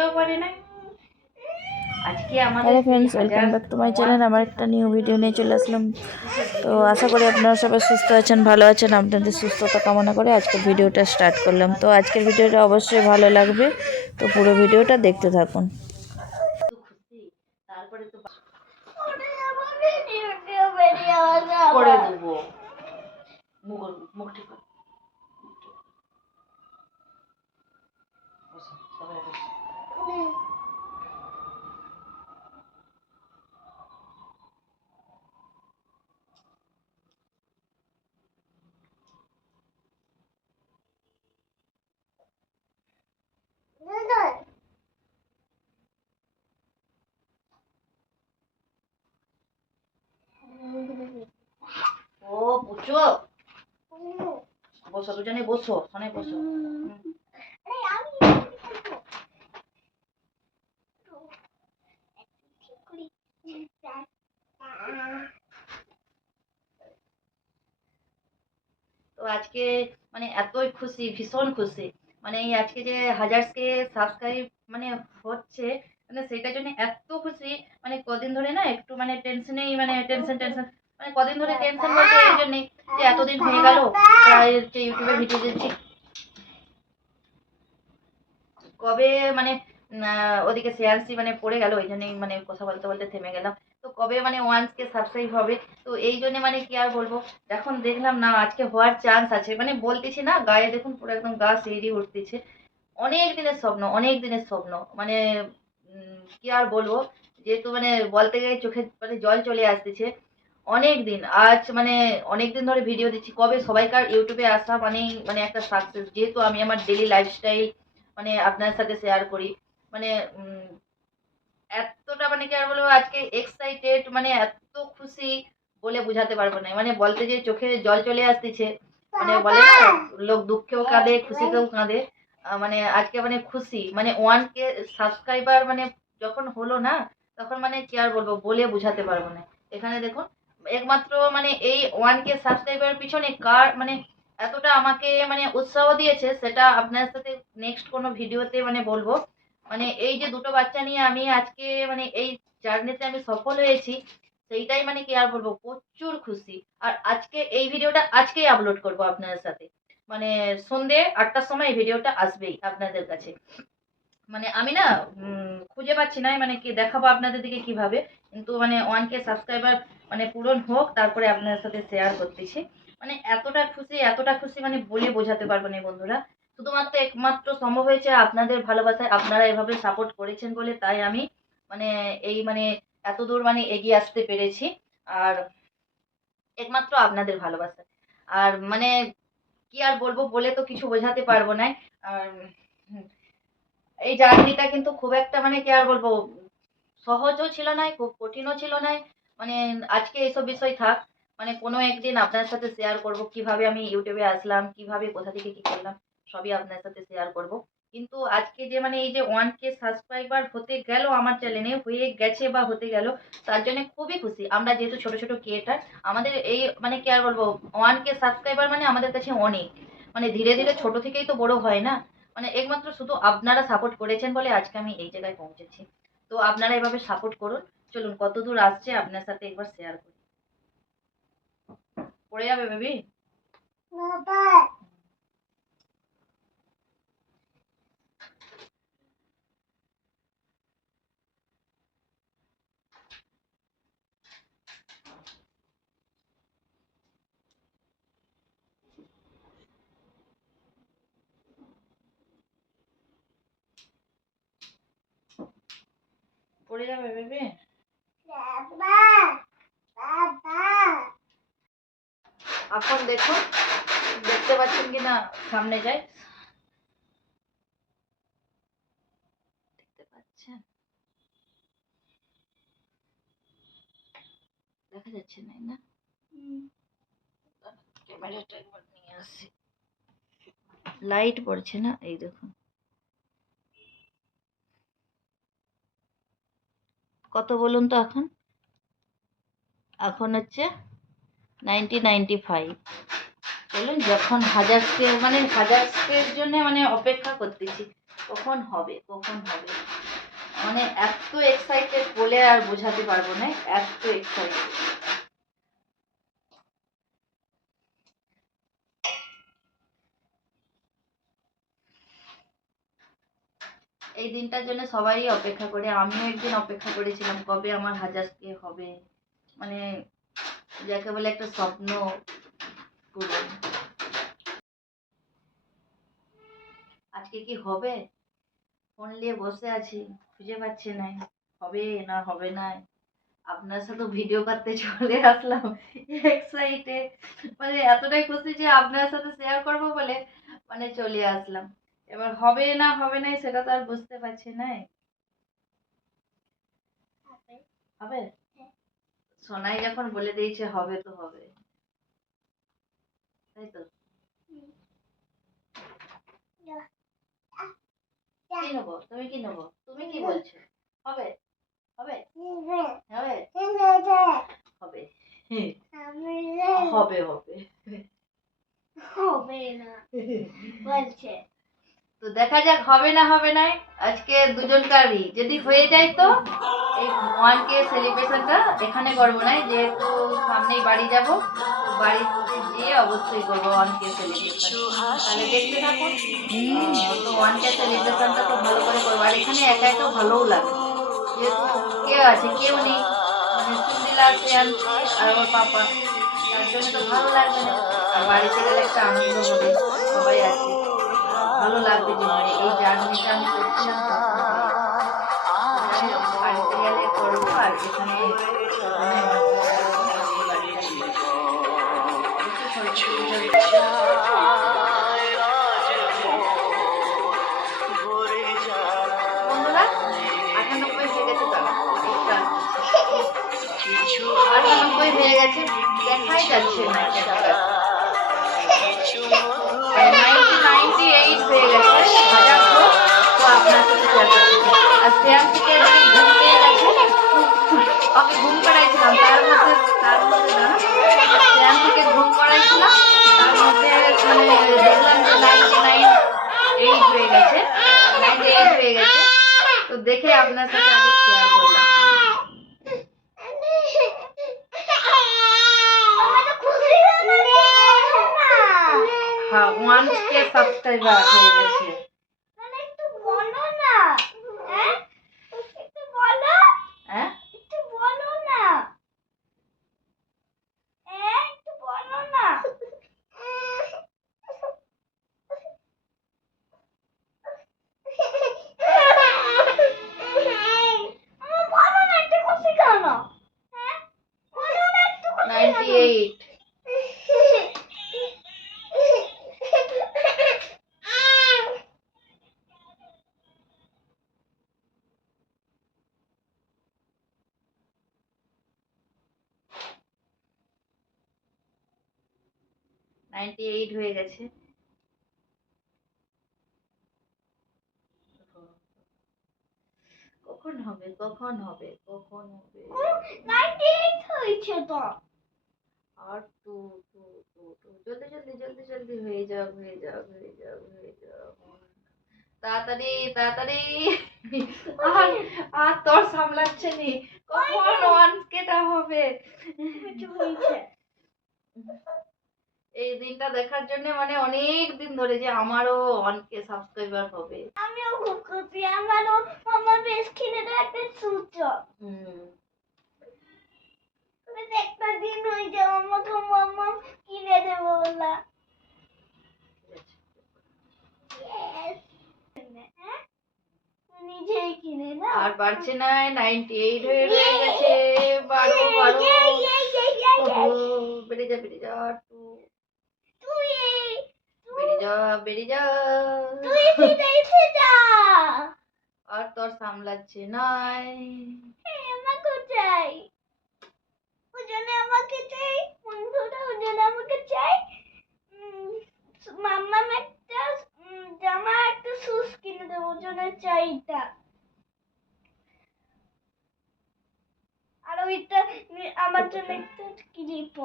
বলতেও পারে না। আজকে আমাদের hello friends, welcome back to my channel. আমার একটা নিউ ভিডিও নিয়ে চলে আসলাম। তো আশা করি আপনারা সবাই সুস্থ আছেন, ভালো আছেন। আপনাদের সুস্থতা কামনা করে আজকের ভিডিওটা স্টার্ট করলাম। তো আজকের ভিডিওটা অবশ্যই ভালো লাগবে, তো পুরো ভিডিওটা দেখতে থাকুন। তারপরে তো করে দেবো। মুখ ঠিক কর। ও পুচো, বসো দুজনে, বসো ওখানে বসো। তো আজকে মানে এতই খুশি, ভীষণ খুশি। মানে এই আজকে যে 1000 সাবস্ক্রাইব মানে হচ্ছে, মানে সেটার জন্য এত খুশি। মানে কদিন ধরে না একটু মানে টেনশনেই, মানে টেনশন টেনশন, মানে কদিন ধরে টেনশন বলতে এই জন্যই যে এতদিন হয়ে গেল প্রায় হচ্ছে ইউটিউবে ভিডিও দিচ্ছি, কবে মানে ওদিকে সিআরসি মানে পড়ে গেল, ওই জন্যই মানে কথা বলতে বলতে থেমে গেলাম। তো কবে মানে 1K সাবস্ক্রাইব হবে, তো এই জন্য মানে কি আর বলবো, এখন দেখলাম না আজকে হওয়ার চান্স আছে। মানে বলতেছি না, গায়ে দেখুন পুরো একদম গা শিহরি উঠতেছে। অনেক দিনের স্বপ্ন, অনেক দিনের স্বপ্ন। মানে কি আর বলবো, যেহেতু মানে বলতে গেলে চোখে মানে জল চলে আসতেছে। অনেক দিন, আজ মানে অনেক দিন ধরে ভিডিও দিচ্ছি, কবে সবাইকার ইউটিউবে আসা মানে মানে একটা সাকসেস। যেহেতু আমি আমার ডেলি লাইফস্টাইল মানে আপনার সাথে শেয়ার করি, মানে এতটা মানে কি আর বলবো, আজকে এক্সাইটেড, মানে এত খুশি বলে বুঝাতে পারবো না। মানে বলতে যে চোখে জল চলে আসতেছে। মানে বলে না, লোক দুঃখেও কাঁদে, খুশিতেও কাঁদে। মানে আজকে মানে খুশি, মানে 1K সাবস্ক্রাইবার মানে যখন হলো না, তখন মানে কি আর বলবো, বলে বুঝাতে পারবো না। এখানে দেখুন, একমাত্র মানে এই 1K সাবস্ক্রাইবার পিছনে কার মানে এতটা আমাকে মানে উৎসাহ দিয়েছে, সেটা আপনার সাথে নেক্সট কোনো ভিডিওতে মানে বলবো। মানে এই যে দুটো বাচ্চা নিয়ে আমি আজকে মানে এই জার্নিতে আমি সফল হয়েছি, সেইটাই মানে কি আর বলবো, প্রচুর খুশি। আর আজকে এই ভিডিওটা আজকেই আপলোড করব আপনাদের সাথে, মানে সন্ধে 8টার সময় এই ভিডিওটা আসবেই আপনাদের কাছে। মানে আমি না খুঁজে পাচ্ছি না মানে কি দেখাবো আপনাদের দিকে কিভাবে, কিন্তু মানে 1K সাবস্ক্রাইবার মানে পূরণ হোক, তারপরে আপনাদের সাথে শেয়ার করতেছি। মানে এতটা খুশি মানে বলে বোঝাতে পারবো না বন্ধুরা। শুধুমাত্র একমাত্র সম্ভব হয়েছে আপনাদের ভালোবাসায়, আপনারা এভাবে সাপোর্ট করেছেন বলে, তাই আমি মানে এই মানে এতদূর মানে এগিয়ে আসতে পেরেছি। আর একমাত্র আপনাদের ভালোবাসা। আর মানে কি আর বলবো, বলে তো কিছু বোঝাতে পারবো না। আর এই জার্নিটা কিন্তু খুব একটা মানে কি আর বলবো, সহজও ছিল না, খুব কঠিনও ছিল না। মানে আজকে এইসব বিষয় থাক, মানে কোনো একদিন আপনার সাথে শেয়ার করব কিভাবে আমি ইউটিউবে আসলাম, কিভাবে কোথা থেকে কি করলাম, সবই আপনার সাথে শেয়ার করব। কিন্তু আজকে যে মানে এই যে 1K সাবস্ক্রাইবার হতে গেল, আমার চ্যানেলে হয়ে গেছে বা হতে গেল, তার জন্য খুবই খুশি। আমরা যেহেতু ছোট ছোট ক্রিয়েটার, আমাদের এই মানে কি আর বলবো, 1K সাবস্ক্রাইবার মানে আমাদের কাছে অনেক। মানে ধীরে ধীরে ছোট থেকেই তো বড় হয় না। মানে একমাত্র শুধু আপনারা সাপোর্ট করেছেন বলে আজকে আমি এই জায়গায় পৌঁছেছি। তো আপনারা এভাবে সাপোর্ট করুন। চলুন কত দূর আসছে আপনার সাথে একবার শেয়ার করি। পড়ে যাবে বেবি। পড়ে যাবে বেবি। এখন দেখুন, দেখতে পাচ্ছেন কিনা, সামনে যাই, দেখতে পাচ্ছেন, দেখা যাচ্ছে না না, ক্যামেরাটা একবার নিয়ে আসি, লাইট পড়ছে না, এই দেখুন কত বলুন তো। এখন এখন হচ্ছে 9095। চলুন, যখন 1000K মানে 1000K জন্য মানে অপেক্ষা করতেছি, কখন হবে কখন হবে। মানে এত এক্সাইটেড বলে আর বোঝাতে পারবো না, এত এক্সাইটেড। এই দিনটার জন্য সবাই অপেক্ষা করে, আমিও একদিন অপেক্ষা করেছিলাম কবে আমার 1000K হবে, মানে যাকে বলে একটা স্বপ্ন পূরণ। আজকে কি হবে? ফোন নিয়ে বসে আছি, খুঁজে পাচ্ছি না, হবে না হবে না। আপনার সাথে ভিডিও করতে চলে আসলাম এক্সাইটেড, মানে এতটাই খুশি যে আপনার সাথে শেয়ার করব বলে মানে চলে আসলাম। এবার হবে না হবে না সেটা তো আর বুঝতে পারছি না। হবে, সোনাই যখন বলে দিয়েছে হবে তো হবে, তাই তো। কি নেবো? তুমি কি নেবো? তুমি কি বলছো? হবে হবে হবে হবে হবে হবে হবে না বলছে। তো দেখা যাক হবে না হবে না। আজকে দুজনকারই যদি হয়ে যায় তো এই 1K সেলিব্রেশনটা এখানে করবো না, যেহেতু সামনেই বাড়ি যাব, তো বাড়িতে গিয়ে অবশ্যই করবো 1K সেলিব্রেশন। তাহলে দেখতে থাকুন। তো 1K সেলিব্রেশনটা তো ভালো করে করবো, আর এখানে একা একা ভালোও লাগে, যেহেতু কেউ আছে কেউ নেই, মানে সুন্দীলা শ্রেয়ান্সি আর ওর পাপা, তার জন্য তো ভালো লাগবে না। আর বাড়িতে গেলে একটা আনন্দ হবে, সবাই আছে, ভালো লাগবে জীবনে। এই জার্নিটা আমি করছিলাম তো, যাই হোক, বাড়িতে গেলে করবো, আর এখানে বন্ধুরা 98 হয়ে গেছে, তারা 98 হয়ে গেছে, দেখাই যাচ্ছে না ক্যামেরা। 98 হয়ে গেছে, হাজার তো আপনার সাথে শেয়ার করছি। আর শ্রেয়ান্সিকে ঘুম পেয়ে গেছে, ওকে ঘুম পাড়াইছিলাম, তার মধ্যে না, শ্রেয়ান্সিকে ঘুম পাড়াইছিলাম, তার মধ্যে মানে দেখলাম যে 99 হয়ে গেছে, 98 হয়ে গেছে। তো দেখে আপনার সাথে আগে শেয়ার করলাম। হ্যাঁ, 1K সাবস্ক্রাইবার হয়ে গেছে। একটু বলো না, হ্যাঁ একটু বলো, হ্যাঁ, একটু বলো না, একটু বলো না। বলো না একটু খুশি কেন? হ্যাঁ বলো না একটু খুশি কেন? 98। হয়ে গেছে। কখন হবে কখন হবে কখন হবে? 98 হয়েছে তো। আর টু টু টু টু জলদি জলদি জলদি জলদি হয়ে যাও হয়ে যাও হয়ে যাও হয়ে যাও, তাড়াতাড়ি তাড়াতাড়ি। আর আর তোর সামলাচ্ছে নি, কখন 1Kটা হবে? হয়েছে। এই দিনটা দেখার জন্য মানে অনেক দিন ধরে যে আমারও 1K সাবস্ক্রাইবার হবে। আমিও খুব খুশি, আমারও আমার বেশ কিনে দেয় একটা সুচক। তুমি একটা দিন হয়ে যাও আমাকে মাম্মা কিনে দেবো বলা। Yes. হ্যাঁ? নিজেই কিনে দাও। আর বাড়ছে না, 98 হয়ে রয়ে গেছে। বারো বারো বেড়ে যা বেড়ে যা, টু বেড়ে যা বেড়ে যা। আর তোর সামলাচ্ছে নাই। আমাকে চাই, ওজনে আমাকে চাই, বন্ধুরা ওজনে আমাকে চাই। মাম্মা একটা জামা একটা শুজ কিনে দেবো, ওজনে চাই এটা। আর ওইটা আমার জন্য একটা ক্লিপ।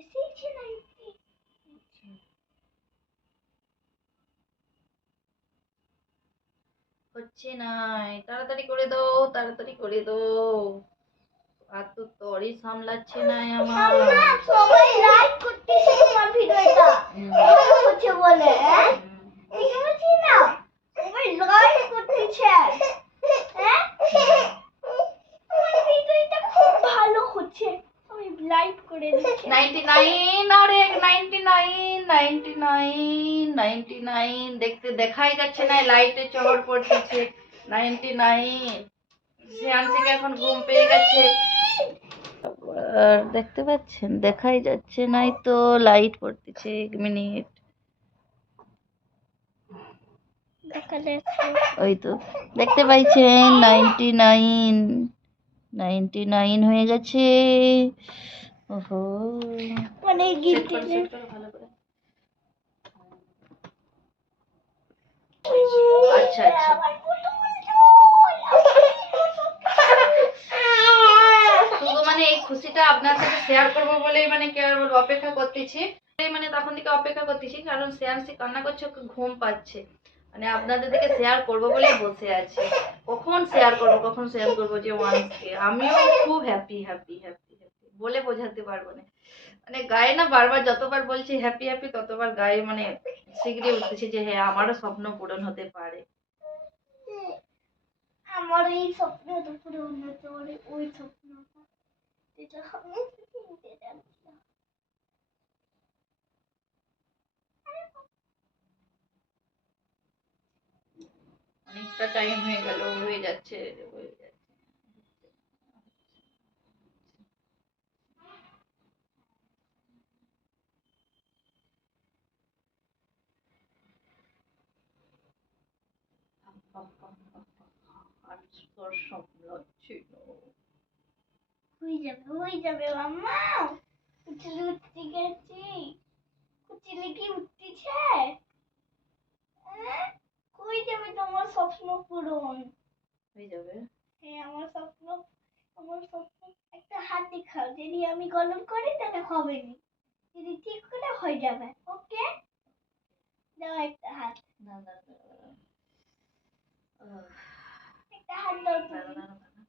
এসেছে 90। হচ্ছে না, তাড়াতাড়ি করে দাও, তাড়াতাড়ি করে দাও। আর তো তরই সামলাচ্ছে না আমার। আমরা সবাই লাইক করতেছে তোমার ভিডিওটা ভালো হচ্ছে বলে, হ্যাঁ দেখে পাচ্ছি না সবাই লাইক করতেছে, হ্যাঁ তোমার ভিডিওটা খুব ভালো হচ্ছে, সবাই লাইক করে দিচ্ছে। 99, আরে 99, 99, 99 দেখতে দেখাই যাচ্ছে না, লাইটে চহর পড়তেছে। 99 ধ্যান থেকে এখন ঘুম পেয়ে গেছে। আর দেখতে পাচ্ছেন দেখাই যাচ্ছে নাই তো, লাইট পড়তেছে। 1 মিনিট, দেখা যাচ্ছে ওই তো দেখতে পাইছেন 99, 99 হয়ে গেছে। ওহো, মানে সেট গিফট করো, সেট করো ভালো করে। আচ্ছা আচ্ছা, শুধু মানে এই খুশিটা আপনার সাথে শেয়ার করবো বলেই মানে কি আর বলবো, অপেক্ষা করতেছি। মানে তখন থেকে অপেক্ষা করতেছি, কারণ শ্রেয়াংশী কান্না করছে, ওকে ঘুম পাচ্ছে। মানে আপনাদের দিকে শেয়ার করবো বলেই বসে আছি, কখন শেয়ার করবো, কখন শেয়ার করবো যে ওয়ান্সকে। আমিও খুব হ্যাপি হ্যাপি হ্যাপি হ্যাপি, বলে বোঝাতে পারবো না। মানে গায়ে না বারবার যতবার বলছি হ্যাপি হ্যাপি, ততবার গায়ে মানে শিগগিরই উঠতেছে যে হ্যাঁ আমারও স্বপ্ন পূরণ হতে পারে। আমার এই স্বপ্নটা পুরো উন্নত করে, ওই স্বপ্নটা যেটা আমি কিনতে যাচ্ছিলাম। অনেকটা টাইম হয়ে গেল, হয়ে যাচ্ছে হয়ে যাচ্ছে। আর তোর স্বপ্ন ছিল। হয়ে যাবে মাম্মা, উঠলে উঠতে গেছি, উঠলে কি উঠতেছে, হয়ে যাবে তোমার স্বপ্ন পূরণ। হয়ে যাবে। হ্যাঁ আমার স্বপ্ন একটা হাত দেখাও, যদি আমি গলম করি তাহলে হবে না, যদি ঠিক করে হয়ে যাবে। ওকে, দাও একটা হাত, না না না, একটা হাত দাও না তুমি। না না,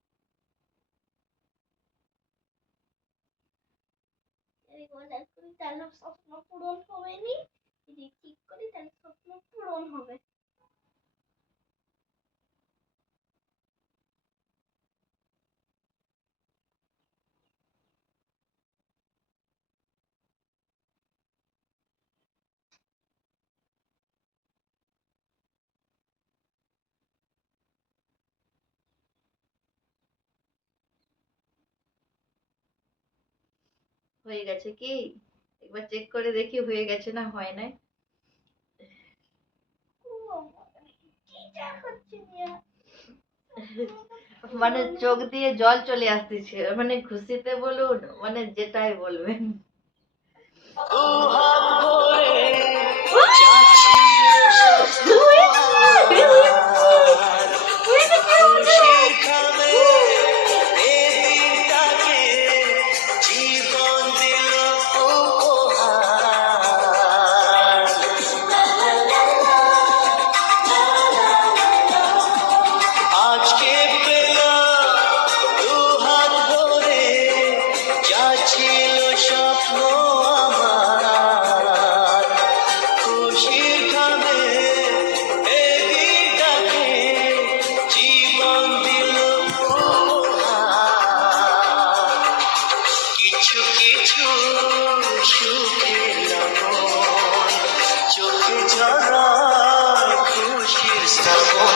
যদি গলম করি তাহলে স্বপ্ন পূরণ হবে না, যদি ঠিক করি তাহলে স্বপ্ন পূরণ হবে। হয়ে গেছে কি? একবার চেক করে দেখি হয়ে গেছে না হয় নাই। ও কি যা হচ্ছে মিয়া, মানে চোখ দিয়ে জল চলে আসতেছে, মানে খুশিতে বলুন মানে যেটাই বলবেন। কিছু কিছু সুখের লবণ চোখে ঝরায় খুশির শ্রাবণ।